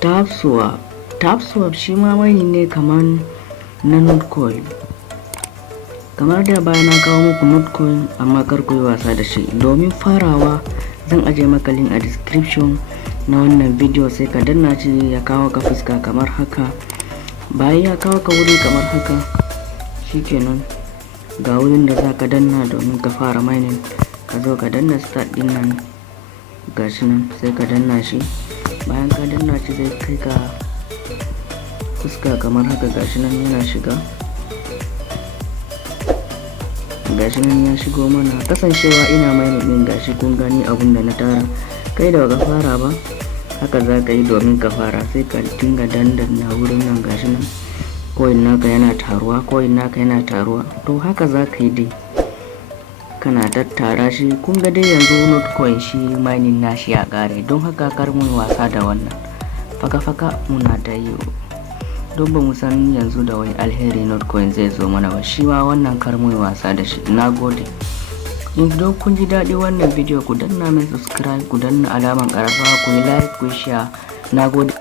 tap swap shi ma mining ne kaman na notcoin. Kamar da bayan na kawo muku notcoin, amma kar ku yi wasa da shi. Domin farawa zan aje maka link a description na wannan video, sai ka danna shi ya kawo ka fuska kamar haka. Bayan ya kawo ka wuri kamar haka, shikenan ga wurin da za ka danna domin ka fara mining. Ka zo ka danna start din nan, gashi nan sai ka danna shi. Bayan ka danna shi zai kai ka fuska kamar haka, gashi nan yana shiga. Gashi nan ya shigo mana. Kasancewa ina mining din, gashi kun gani abun da na tara. Kai da baka fara ba, haka za ka yi domin ka fara. Sai ka dinga dandanna wurin nan, gashi nan coin naka yana taruwa, coin naka yana taruwa. To haka za ka yi dai, kana tattara shi. Kun ga dai yanzu notcoin shi mining nashi ya kare, don haka kar mu wasa da wannan. Faka muna da yi, don ba mu san yanzu da wani alheri notcoin zai zo mana ba. Shi ma wannan kar mu wasa da shi. Nagode. Idan kun ji daɗi wannan bidiyo, ku danna min subscribe, ku danna alaman ƙararrawa, ku yi like, ku share. Nagode.